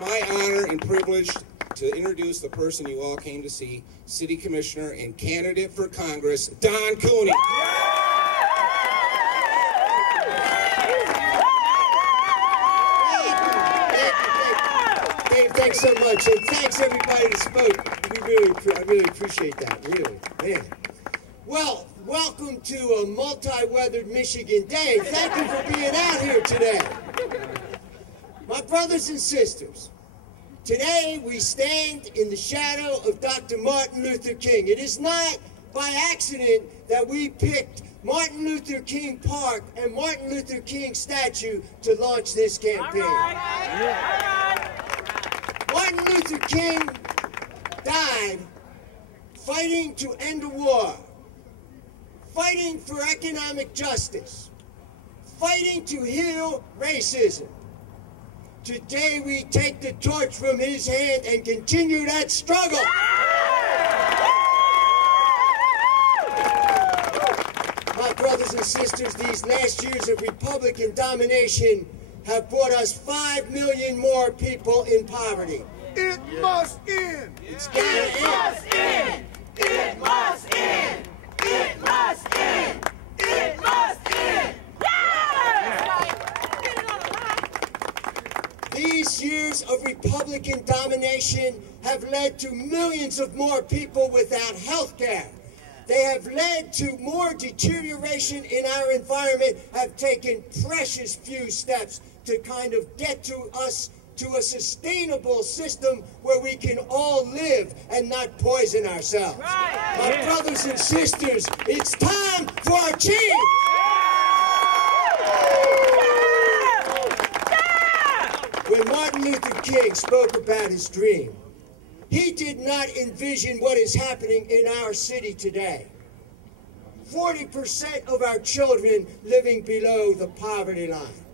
my honor and privilege to introduce the person you all came to see, City Commissioner and candidate for Congress, Don Cooney. Dave, thanks so much, and thanks everybody that spoke. I really appreciate that, really, man. Well, welcome to a multi-weathered Michigan day. Thank you for being out here today. My brothers and sisters, today we stand in the shadow of Dr. Martin Luther King. It is not by accident that we picked Martin Luther King Park and Martin Luther King statue to launch this campaign. All right. Martin Luther King died fighting to end a war, fighting for economic justice, fighting to heal racism. Today we take the torch from his hand and continue that struggle. My brothers and sisters, these last years of Republican domination have brought us 5 million more people in poverty. It must end! It's gotta end! It must end! It must end! It must end! These years of Republican domination have led to millions of more people without health care. They have led to more deterioration in our environment, have taken precious few steps to kind of get to us to a sustainable system where we can all live and not poison ourselves. Right. My brothers and sisters, it's time for a change! When Martin Luther King spoke about his dream, he did not envision what is happening in our city today. 40% of our children living below the poverty line.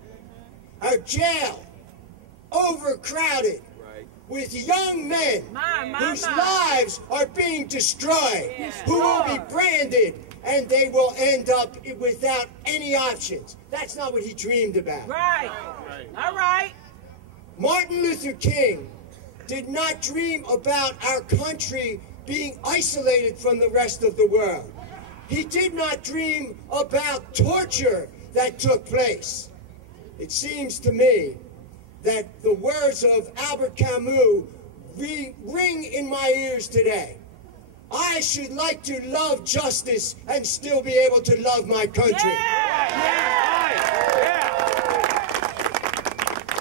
Our jail overcrowded with young men whose lives are being destroyed, who will be branded, and they will end up without any options. That's not what he dreamed about. Right. All right. Martin Luther King did not dream about our country being isolated from the rest of the world. He did not dream about torture that took place. It seems to me that the words of Albert Camus ring in my ears today. I should like to love justice and still be able to love my country.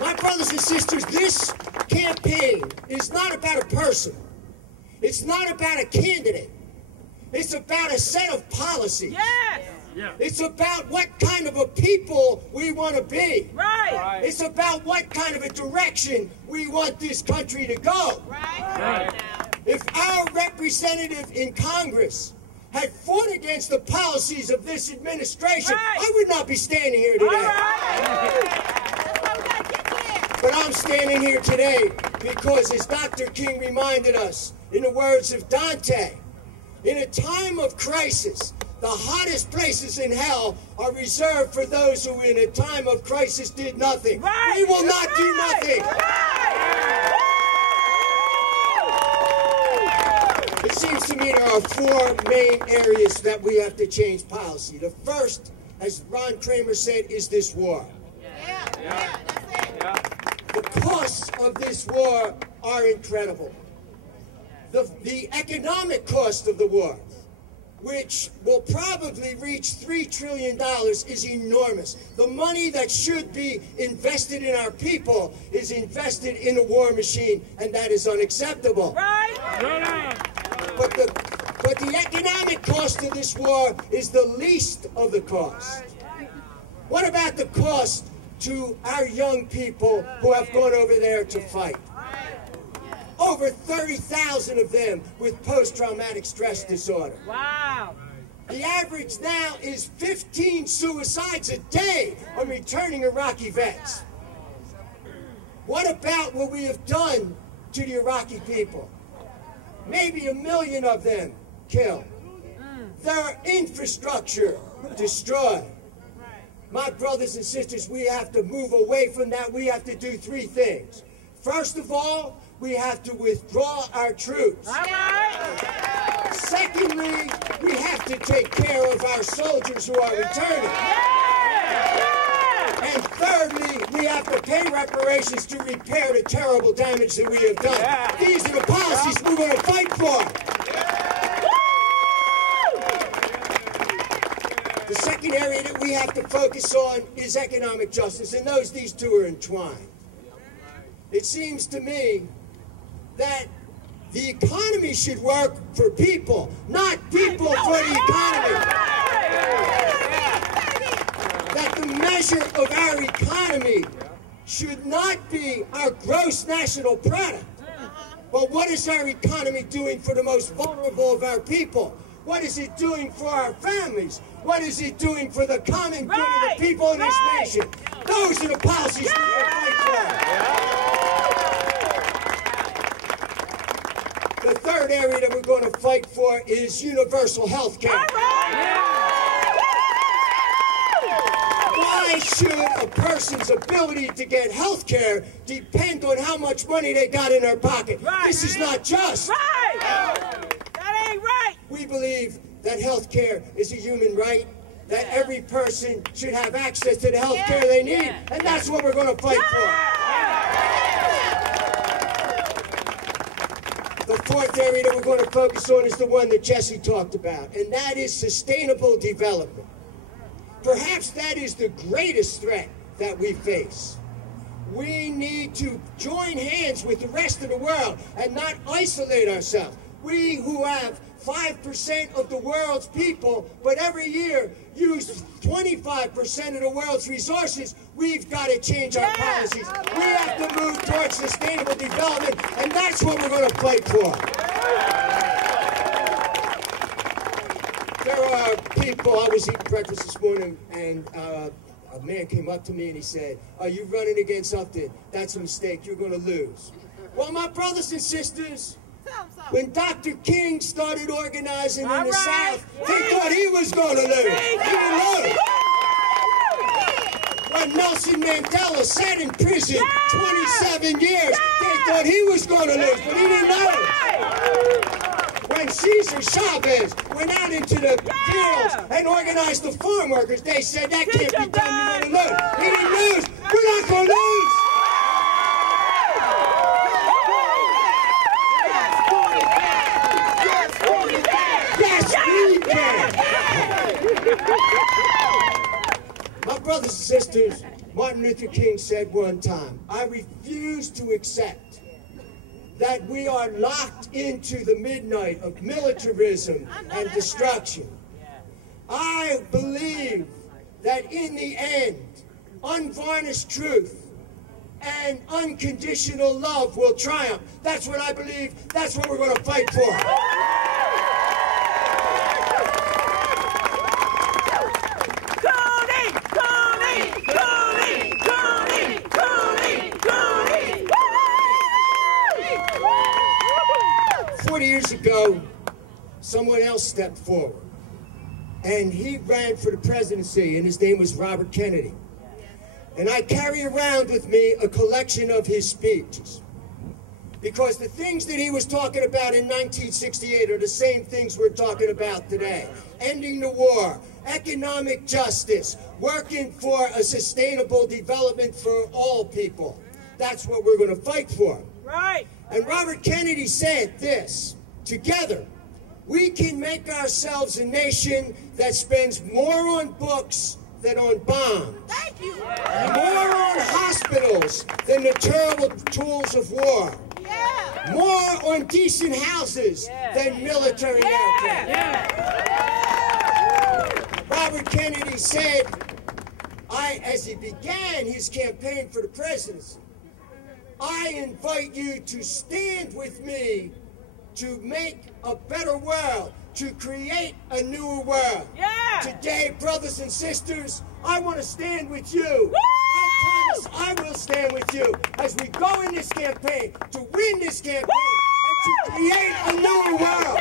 My brothers and sisters, this campaign is not about a person. It's not about a candidate. It's about a set of policies. Yes. It's about what kind of a people we want to be. Right. It's about what kind of a direction we want this country to go. Right. If our representative in Congress had fought against the policies of this administration, I would not be standing here today. But I'm standing here today because, as Dr. King reminded us, in the words of Dante, in a time of crisis, the hottest places in hell are reserved for those who in a time of crisis did nothing. We will not do nothing. It seems to me there are 4 main areas that we have to change policy. The first, as Ron Kramer said, is this war. The costs of this war are incredible. The economic cost of the war, which will probably reach $3 trillion, is enormous. The money that should be invested in our people is invested in a war machine, and that is unacceptable. But the economic cost of this war is the least of the costs. What about the cost to our young people who have gone over there to fight? Over 30,000 of them with post-traumatic stress disorder. Wow. The average now is 15 suicides a day on returning Iraqi vets. What about what we have done to the Iraqi people? Maybe 1 million of them killed. Their infrastructure destroyed. My brothers and sisters, we have to move away from that. We have to do 3 things. First of all, we have to withdraw our troops. All right. Secondly, we have to take care of our soldiers who are returning. And thirdly, we have to pay reparations to repair the terrible damage that we have done. These are the policies we're going to fight for. The second area that we have to focus on is economic justice, and these two are entwined. It seems to me that the economy should work for people, not people for the economy. That the measure of our economy should not be our gross national product, but what is our economy doing for the most vulnerable of our people? What is it doing for our families? What is it doing for the common good of the people in this nation? Those are the policies we're going to fight for. The third area that we're going to fight for is universal health care. Why should a person's ability to get health care depend on how much money they got in their pocket? This is not just. That ain't right. We believe that health care is a human right, that every person should have access to the health care they need, and that's what we're going to fight for. The fourth area that we're going to focus on is the one that Jesse talked about, and that is sustainable development. Perhaps that is the greatest threat that we face. We need to join hands with the rest of the world and not isolate ourselves. We who have 5% of the world's people, but every year use 25% of the world's resources, we've got to change our policies. We have to move towards sustainable development, and that's what we're going to fight for. There are people, I was eating breakfast this morning, and a man came up to me and he said, "Are you running against something? That's a mistake. You're going to lose." Well, my brothers and sisters, when Dr. King started organizing in the South, they thought he was going to lose. He didn't lose. When Nelson Mandela sat in prison 27 years, they thought he was going to lose, but he didn't lose. When Cesar Chavez went out into the fields and organized the farm workers, they said, that can't be done, you're going to lose. He didn't lose. We're not going to lose. My brothers and sisters, Martin Luther King said one time, "I refuse to accept that we are locked into the midnight of militarism and destruction. I believe that in the end, unvarnished truth and unconditional love will triumph." That's what I believe. That's what we're going to fight for. Cooney! Cooney! Cooney! Cooney! Cooney! Cooney! 40 years ago, someone else stepped forward, and he ran for the presidency, and his name was Robert Kennedy. And I carry around with me a collection of his speeches, because the things that he was talking about in 1968 are the same things we're talking about today. Ending the war, economic justice, working for a sustainable development for all people. That's what we're going to fight for. Right. And Robert Kennedy said this: together, we can make ourselves a nation that spends more on books than on bombs. Thank you. More on hospitals than the terrible tools of war. Yeah. More on decent houses than military aircraft. Robert Kennedy said, as he began his campaign for the presidency, "I invite you to stand with me to make a better world, to create a newer world." Yeah. Today, brothers and sisters, I want to stand with you. Woo! I promise I will stand with you as we go in this campaign to win this campaign and to create a newer world.